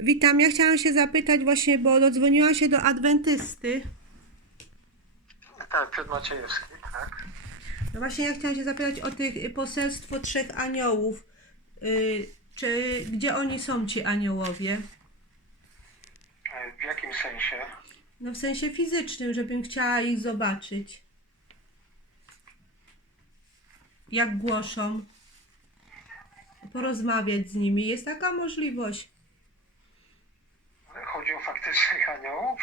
Witam, ja chciałam się zapytać właśnie, bo dodzwoniłam się do adwentysty. Tak, Piotr Maciejewski, tak. No właśnie ja chciałam się zapytać o tych y, poselstwo trzech aniołów. Y, czy gdzie oni są ci aniołowie? E, W jakim sensie? No w sensie fizycznym, żebym chciała ich zobaczyć. Jak głoszą. Porozmawiać z nimi. Jest taka możliwość. Chodzi o faktycznych aniołów?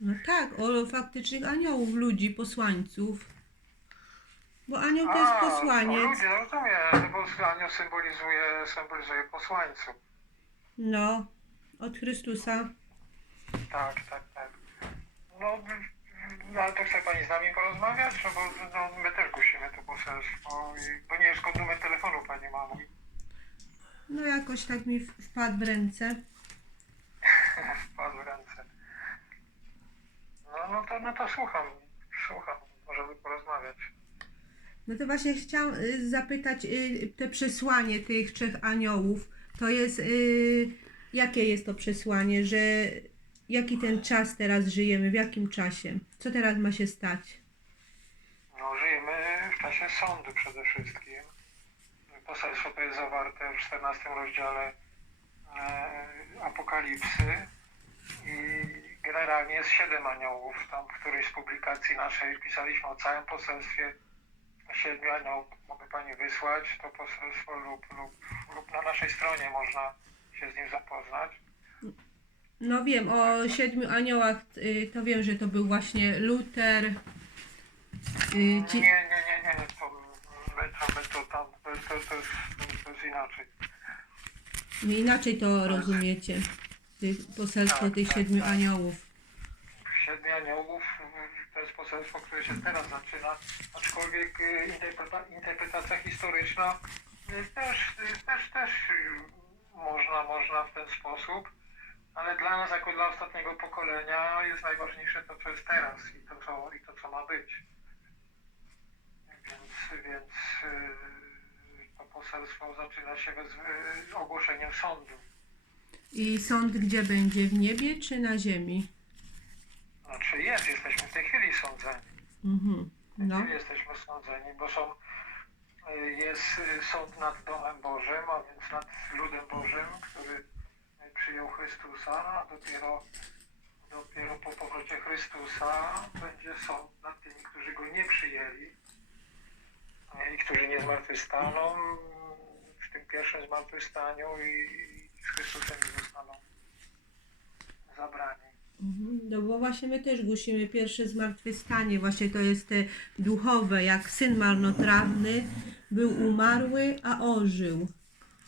No tak, o faktycznych aniołów, ludzi, posłańców. Bo anioł to jest O posłaniec. ludzie, rozumiem, bo anioł symbolizuje, symbolizuje posłańców. No, od Chrystusa. Tak, tak, tak. No, no ale to chce Pani z nami porozmawiać? No bo no, my też głosimy to poselstwo. Bo nie skąd numer telefonu Pani ma mój. No jakoś tak mi wpadł w ręce. Wpadł w ręce. No, to, to słucham, słucham. Możemy porozmawiać. No to właśnie chciałam y, zapytać y, te przesłanie tych trzech aniołów. To jest, y, jakie jest to przesłanie, że jaki ten czas teraz żyjemy, w jakim czasie? Co teraz ma się stać? No, żyjemy w czasie sądu przede wszystkim. Poselstwo to jest zawarte w 14 rozdziale e, Apokalipsy i generalnie jest siedem aniołów. Tam w którejś z publikacji naszej pisaliśmy o całym poselstwie siedmiu aniołów. Mogę Pani wysłać to poselstwo lub, lub, lub na naszej stronie można się z nim zapoznać. No wiem, o siedmiu aniołach, y, to wiem, że to był właśnie Luter. y, Nie, Ci, nie, nie, nie, to, to, to, tam, to, to, to, jest, to jest inaczej. inaczej to rozumiecie, tych, poselstwo Tak, tych tak, siedmiu tak. aniołów. Siedmiu aniołów to jest poselstwo, które się teraz zaczyna, aczkolwiek y, interpreta, interpretacja historyczna y, też, y, też, też można, można w ten sposób, ale dla nas, jako dla ostatniego pokolenia, jest najważniejsze to, co jest teraz i to, co, i to, co ma być. Więc, więc to poselstwo zaczyna się bez y, ogłoszeniem sądu. I sąd gdzie będzie? W niebie czy na ziemi? Znaczy jest, jesteśmy w tej chwili sądzeni. Mhm. No. No. Jesteśmy sądzeni, bo są, y, jest y, sąd nad domem Bożym, a więc nad ludem Bożym, który y, przyjął Chrystusa, a dopiero, dopiero po powrocie Chrystusa będzie sąd nad tymi, którzy go nie przyjęli i którzy nie zmartwychwstaną w tym pierwszym zmartwychwstaniu i z Chrystusem zostaną zabrani. Mhm. No bo właśnie my też głosimy pierwsze zmartwychwstanie, właśnie to jest te duchowe, jak syn marnotrawny był umarły, a ożył.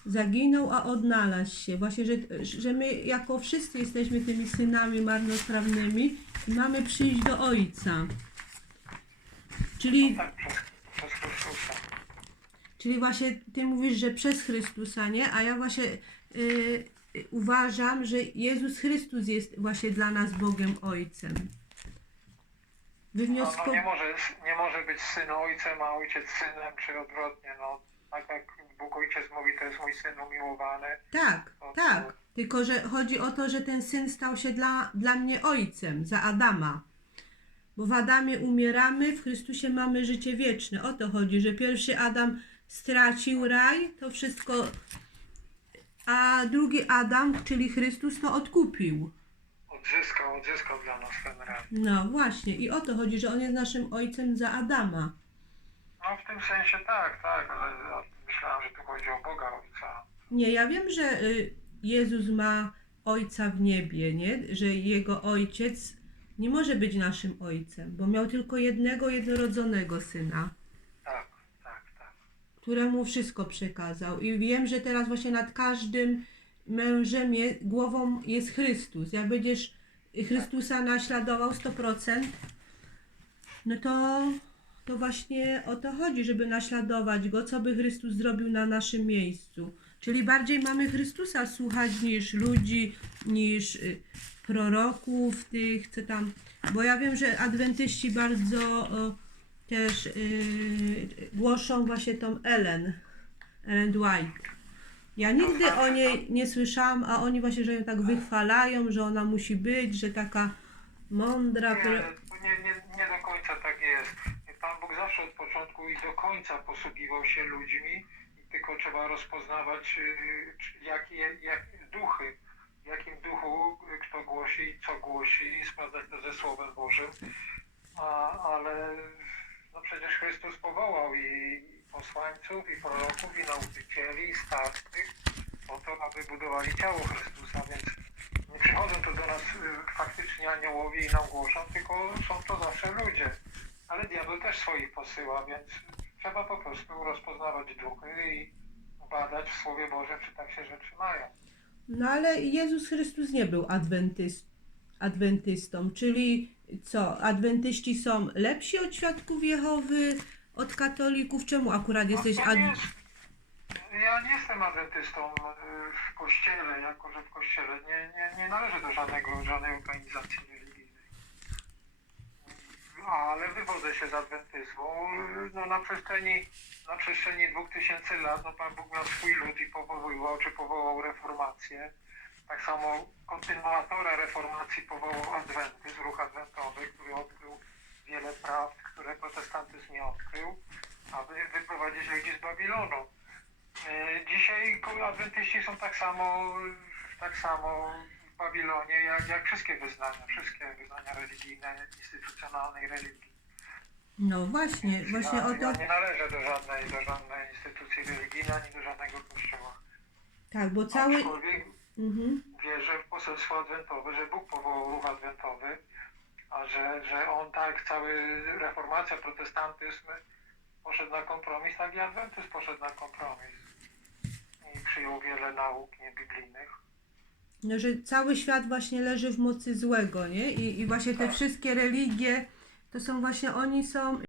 Zaginął, a odnalazł się. Właśnie, że, że my jako wszyscy jesteśmy tymi synami marnotrawnymi i mamy przyjść do Ojca. Czyli, Tak, przez Chrystusa. Czyli właśnie ty mówisz, że przez Chrystusa, nie? A ja właśnie y, y, uważam, że Jezus Chrystus jest właśnie dla nas Bogiem Ojcem. No, Wywniosko... no nie, może, nie może być syn ojcem, a ojciec synem, czy odwrotnie. No, tak jak Bóg Ojciec mówi, to jest mój syn umiłowany. Tak, tak. Tylko, że chodzi o to, że ten syn stał się dla, dla mnie ojcem, za Adama. Bo w Adamie umieramy, w Chrystusie mamy życie wieczne. O to chodzi, że pierwszy Adam stracił raj, to wszystko, a drugi Adam, czyli Chrystus, to odkupił. Odzyskał, odzyskał dla nas ten raj. No właśnie, i o to chodzi, że on jest naszym ojcem za Adama. No w tym sensie tak, tak, ale ja myślałem, że tu chodzi o Boga Ojca. Nie, ja wiem, że y, Jezus ma ojca w niebie, nie? Że jego ojciec nie może być naszym ojcem, bo miał tylko jednego jednorodzonego syna. Któremu wszystko przekazał. I wiem, że teraz właśnie nad każdym mężem je, głową jest Chrystus. Jak będziesz Chrystusa naśladował 100%, no to, to właśnie o to chodzi, żeby naśladować go, co by Chrystus zrobił na naszym miejscu. Czyli bardziej mamy Chrystusa słuchać niż ludzi, niż y, proroków tych, co tam. Bo ja wiem, że adwentyści bardzo też y, głoszą właśnie tą Ellen, Ellen White. Ja nigdy o niej nie słyszałam, a oni właśnie, że ją tak wychwalają, że ona musi być, że taka mądra. Nie, nie, nie, nie do końca tak jest. Pan Bóg zawsze od początku i do końca posługiwał się ludźmi tylko trzeba rozpoznawać y, jakie jak, duchy, w jakim duchu y, kto głosi i co głosi i sprawdzać to ze Słowem Bożym. A, ale no przecież Chrystus powołał i posłańców, i proroków, i nauczycieli, i starszych po to, aby budowali ciało Chrystusa, więc nie przychodzą tu do nas y, faktycznie aniołowie i nam głoszą, tylko są to zawsze ludzie. Ale diabeł też swoich posyła, więc trzeba po prostu rozpoznawać duchy i badać w Słowie Bożym, czy tak się rzeczy mają. No ale Jezus Chrystus nie był adwentyst, adwentystą, czyli co? Adwentyści są lepsi od świadków Jehowy, od katolików? Czemu akurat jesteś No, to ad... nie jest, ja nie jestem adwentystą y, w kościele, jako że w kościele nie, nie, nie należę do żadnego, żadnej organizacji religijnej. Ale wywodzę się z adwentyzmu. No, na, przestrzeni, na przestrzeni 2000 lat no, Pan Bóg miał swój lud i powoływał, czy powołał reformację. Tak samo kontynuatora reformacji powołał adwentyzm, ruch adwentowy, który odkrył wiele prawd, które protestantyzm nie odkrył, aby wyprowadzić ludzi z Babilonu. E, Dzisiaj adwentyści są tak samo, tak samo w Babilonie, jak, jak wszystkie wyznania, wszystkie wyznania religijne, instytucjonalnej religii. No właśnie, właśnie ja, o ja to... nie należę do żadnej, do żadnej instytucji religijnej, ani do żadnego kościoła. Tak, bo cały... Aczkolwiek Mhm. wierzę w poselstwo adwentowe, że Bóg powołał ruch adwentowy, a że, że on tak cały reformacja, protestantyzm poszedł na kompromis, tak i adwentyzm poszedł na kompromis. I przyjął wiele nauk niebiblijnych. No, że cały świat właśnie leży w mocy złego, nie? I, i właśnie te Tak. wszystkie religie, to są właśnie, oni są